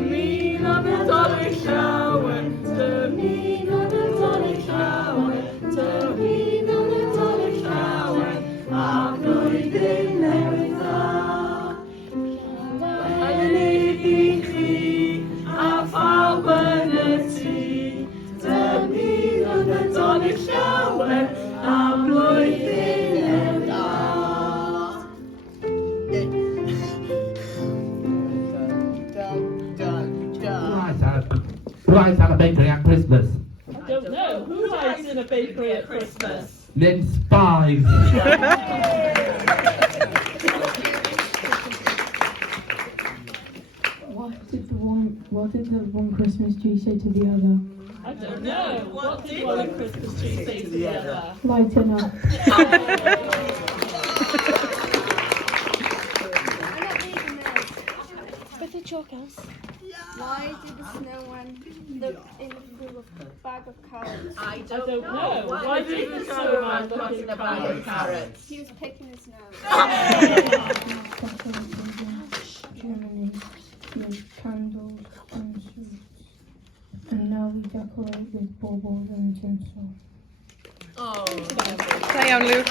Dymun o Nadolig llawer, dymun o Nadolig llawer, dymun o Nadolig llawer, a blwyddyn newydd dda. Hynny i chi, a phawb yn y tŷ, dymun o Nadolig llawer, a blwyddyn newydd dda. Who likes at a bakery at Christmas? I don't know. Who likes in a bakery at Christmas? Mince pies. What did the one Christmas tree say to the other? I don't know. What did one Christmas tree say to the other? Lighten up. With the chalk house. Why did the snowman look in a bag of carrots? I don't know. Why did the snowman look in a bag of carrots? He was picking his nose. Germany with candles and sweets. And now we decorate with baubles and tinsel. Oh. Play on, Luke.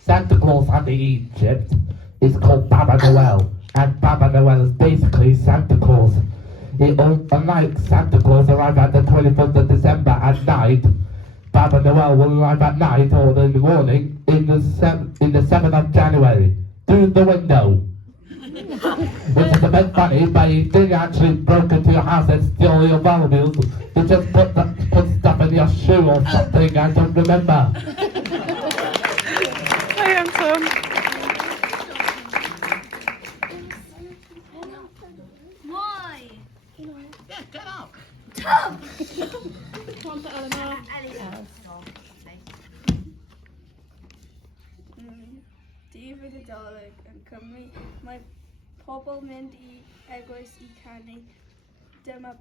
Santa Claus under Egypt is called Baba Noel, and Baba Noel is basically Santa Claus. Unlike Santa Claus arrive at the 21st of December at night, Baba Noel will arrive at night or in the morning in the 7th of January through the window. Which is a bit funny, but he didn't actually break into your house and steal your valuables. He just put stuff in your shoe or something, I don't remember. Play on, Tom. Why? Yeah, get up. Tom! Come on to Eleanor. David y Dolig yn Cymru, mae pobl mynd I eglwys I canu. Dyma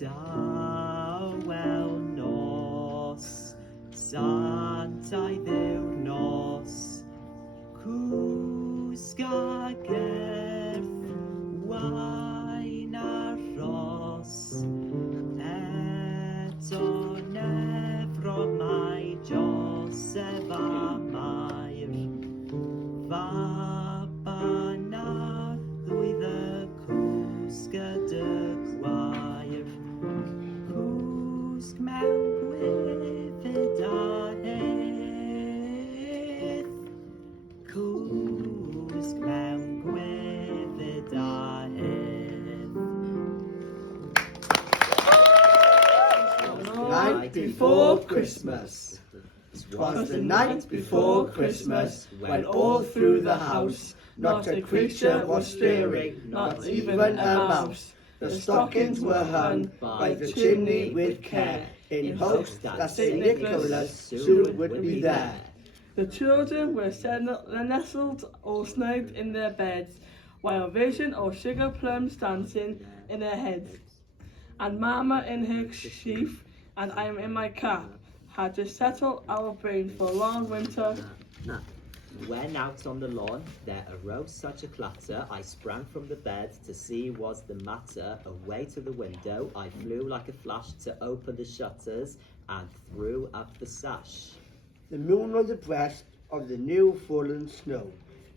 Dawel nos, Santai ddiwrnos, cwsga gerth, wain arros, eto nefrog mae Joseph a Mair, faba na ddwydd y cwsg y gwair, cwsg mewn gwefyd a hedd, cwsg mewn gwefyd a hedd. Night before Christmas. 'Twas the night before Christmas, when all through the house not a creature was stirring, not even a mouse. The stockings were hung by the chimney with care, in hopes that St. Nicholas soon would be there. The children were nestled all snug in their beds, while a vision of sugar plums dancing in their heads. And Mama in her sheaf, and I am in my cap, had to settle our brains for a long winter. When out on the lawn there arose such a clatter, I sprang from the bed to see what's the matter. Away to the window I flew like a flash to open the shutters and threw up the sash. The moon on the breast of the new fallen snow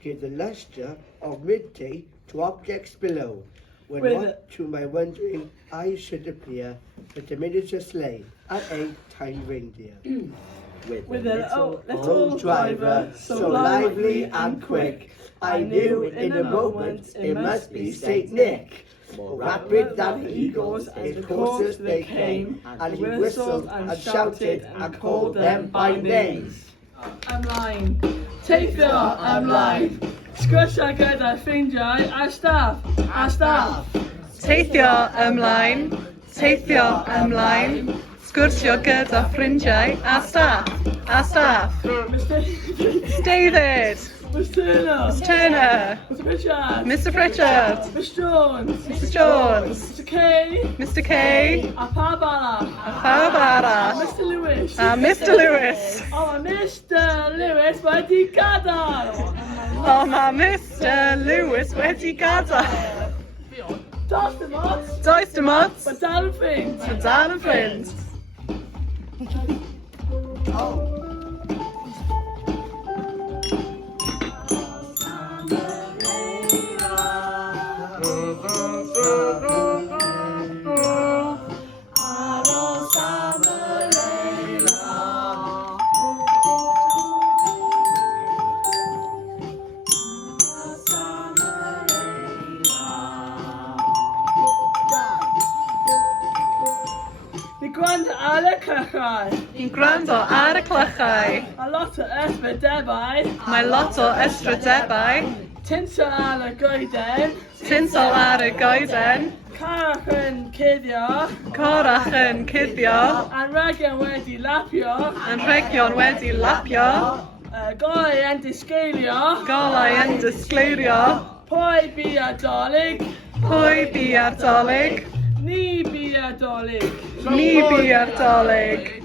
gave the lustre of midday to objects below, when what to my wondering eyes should appear but a miniature sleigh and 8 tiny reindeer. With a little driver, so lively and quick, I knew in a moment it must be Saint Nick. More rapid than eagles, his coursers they came, and he whistled and shouted and called them by names. Ymlaen, teithio ymlaen, sgwrsio gyda ffrindiau a staff, a staff. Teithio ymlaen, teithio ymlaen, sgwrsio gyda ffrindiau a staff, a staff. David, Miss Turner, Miss Turner, Mr Richard, Mr Pritchard, Miss Jones, Mrs Jones, Mr Kay, Mr Kay, a pawb arall, a Pawb arall. Mr Lewis. A Mr Lewis. O, mae Mr Lewis wedi gadael. O, mae Mr Lewis wedi gadael. Does dim ots. Does dim ots. Mae dal yn ffrind. Mae dal yn ffrind. Ni gwrando ar y cychau. Ni'n gwrando ar y clychau. A lot o ysbrydebau. Mae lot o ystradebau. Tinsel ar y goeden. Tinsel ar y goeden. Carach yn cuddio. Corach yn cuddio. Anrhegion wedi lapio. Anrhegion wedi lapio. Golau yn disgeilio. Golau yn disgleirio. Pwy bu a Dolig. Pwy bu ar Dolig? Ni bu a Dolig. Ni bu ar Dolig.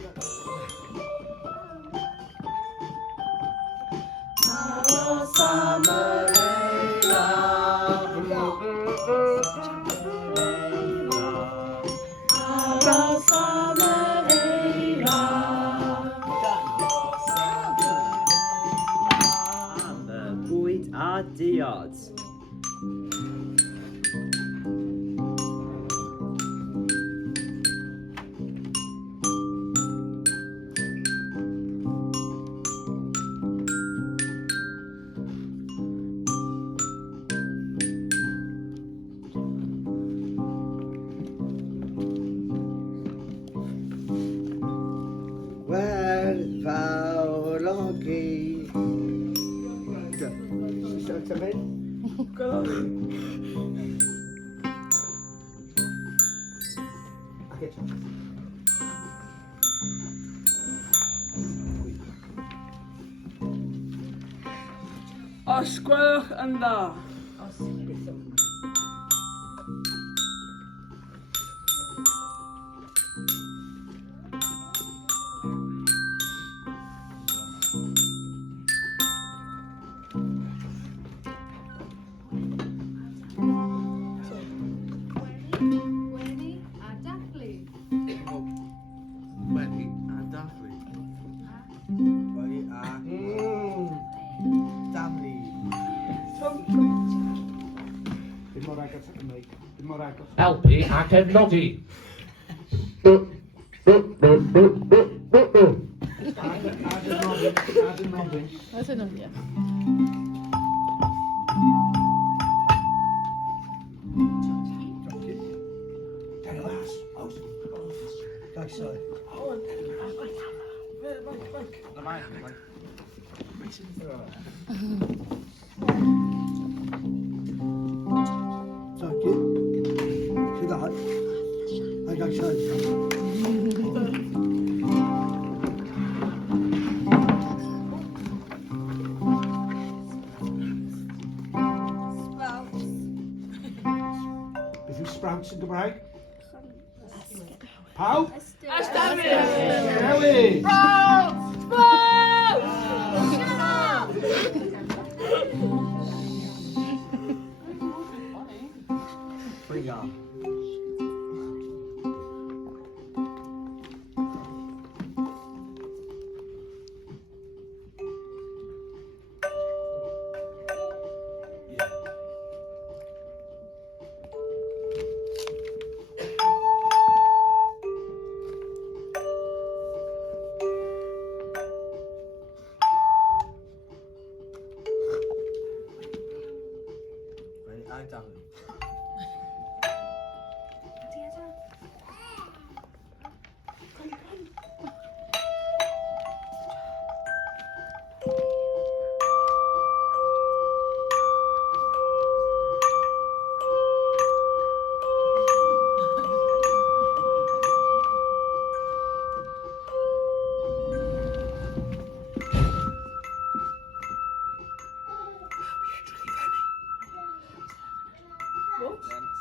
Bwyd a diod. Werfawrogi. Sut ti'n mynd? Os gwelwch yn dda. Wedi a Dathliad. Wedi a Dathliad. Wedi a... Damli. Dim mor agos ac yn meig. Dim mor agos. Helpu a cefnogi. That's enough, yeah. Sorry. Thank you. See that? I got shot. Sprouts. Beth yw sprouts yn Gymraeg? Pawb? Ystafell. Newi! Bring on.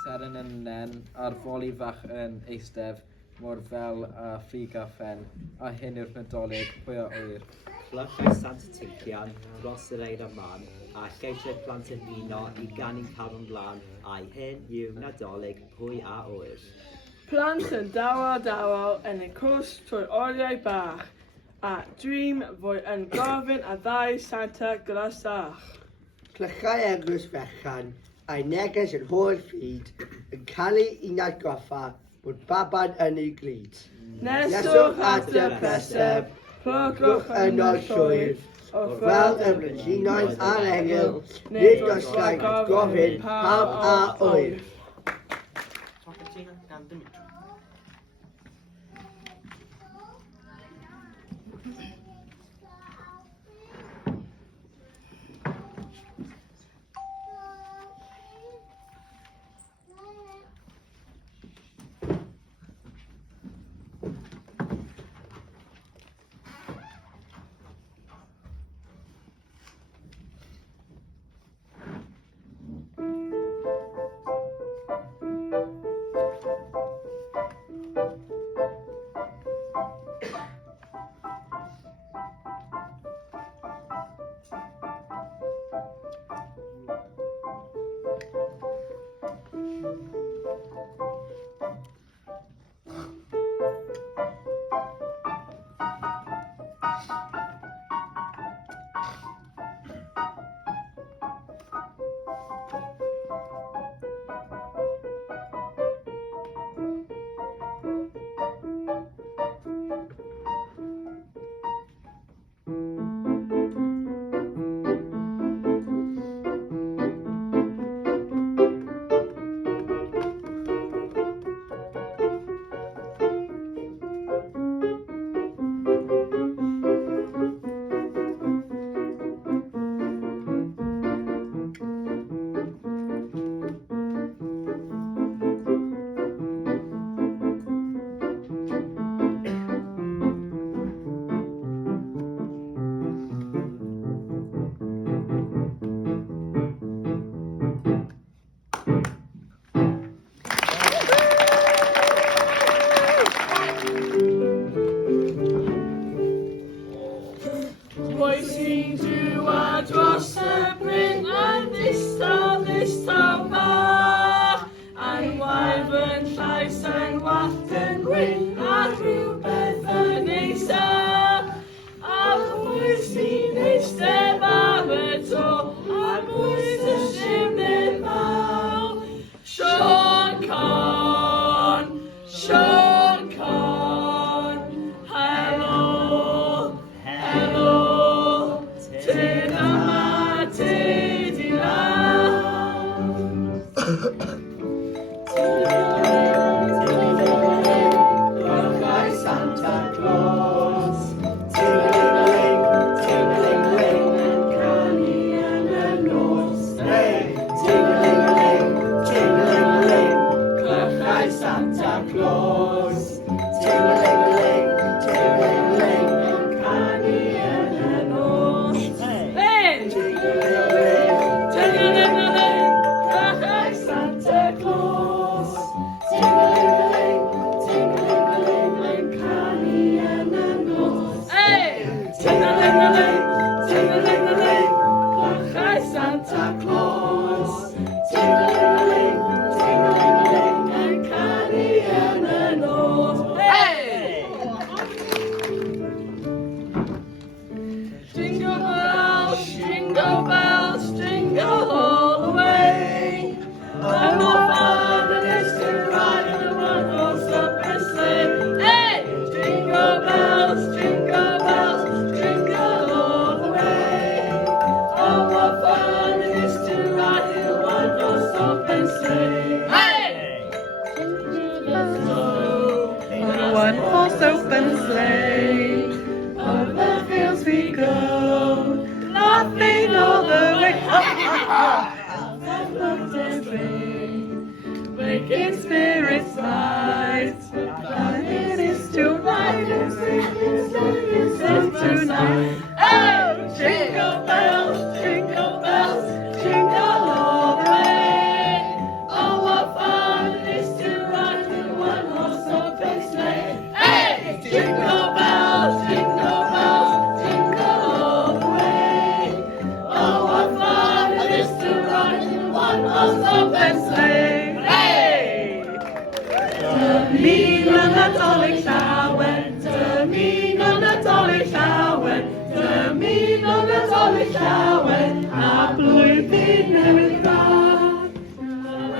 Seren yn arfoli fach yn eistedd mor fel a phrigafen a hyn yw'r Nadolig pwy a wyr. Clychau Sant Tician dros yr eira man, a lleisiau plant yn uno I ganu'n cael yn blan, a'i hyn yw Nadolig pwy a wyr. Plant yn dawa yn y cwrs trwy oriau bach, a dwi'n fwy yn gofyn a ddau Santa glosach. Clychau eglwys fechan a'i neges yn holl fyd yn cael ei atgoffa bod baban yn ei glid. Neswch at y preseb, plogwch yn o'r llwyr, wrth weld y brenhinoedd a'r engel, nid oes rhaid gofyn pam a wyr. Wicked spirits light, it is to ride and sing tonight. Oh, jingle bells, jingle all the way. Oh, what fun it is to ride in one horse open sleigh. Jingle bells, jingle all the way. Oh, what fun it is to ride in one horse open sleigh. Hey! To mean on the Dolig shower, to mean on the Dolig shower, to mean on the Dolig shower, a blwyddyn newydd dda.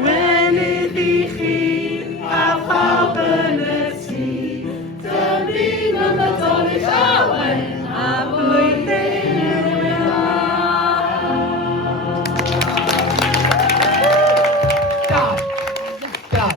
When iddi chi a phawb yn y tŷ, to mean on the Dolig shower.